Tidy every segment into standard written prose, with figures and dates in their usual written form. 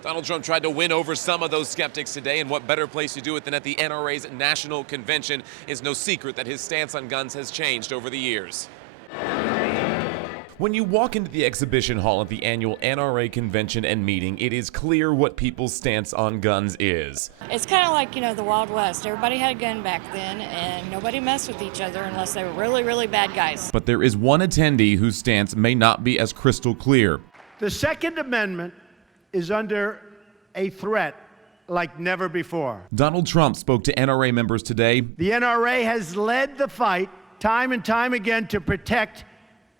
Donald Trump tried to win over some of those skeptics today, and what better place to do it than at the NRA's national convention? It's no secret that his stance on guns has changed over the years. When you walk into the exhibition hall at the annual NRA convention and meeting, it is clear what people's stance on guns is. It's kind of like, the Wild West. Everybody had a gun back then, and nobody messed with each other unless they were really, really bad guys. But there is one attendee whose stance may not be as crystal clear. The Second Amendment is under a threat like never before. Donald Trump spoke to NRA members today. The NRA has led the fight time and time again to protect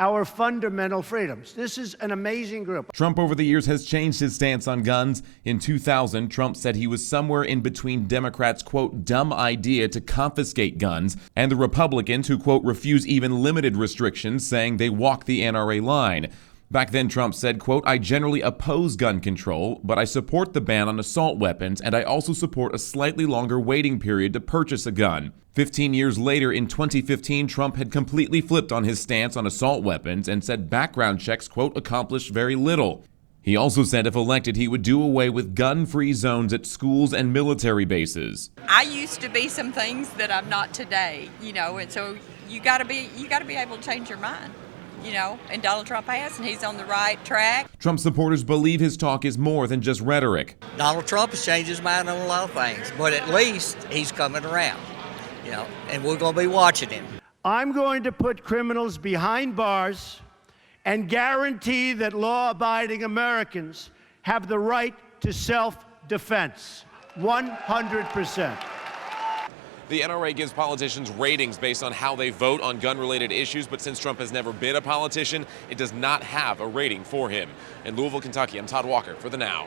our fundamental freedoms. This is an amazing group. Trump over the years has changed his stance on guns. In 2000, Trump said he was somewhere in between Democrats' quote, dumb idea to confiscate guns and the Republicans who quote, refuse even limited restrictions, saying they walk the NRA line. Back then, Trump said, quote, I generally oppose gun control, but I support the ban on assault weapons, and I also support a slightly longer waiting period to purchase a gun. 15 years later, in 2015, Trump had completely flipped on his stance on assault weapons and said background checks, quote, accomplished very little. He also said if elected, he would do away with gun-free zones at schools and military bases. I used to be some things that I'm not today, and so you got to be able to change your mind. And Donald Trump has, and he's on the right track. Trump supporters believe his talk is more than just rhetoric. Donald Trump has changed his mind on a lot of things, but at least he's coming around, and we're going to be watching him. I'm going to put criminals behind bars and guarantee that law-abiding Americans have the right to self-defense, 100%. The NRA gives politicians ratings based on how they vote on gun-related issues, but since Trump has never been a politician, it does not have a rating for him. In Louisville, Kentucky, I'm Todd Walker for The Now.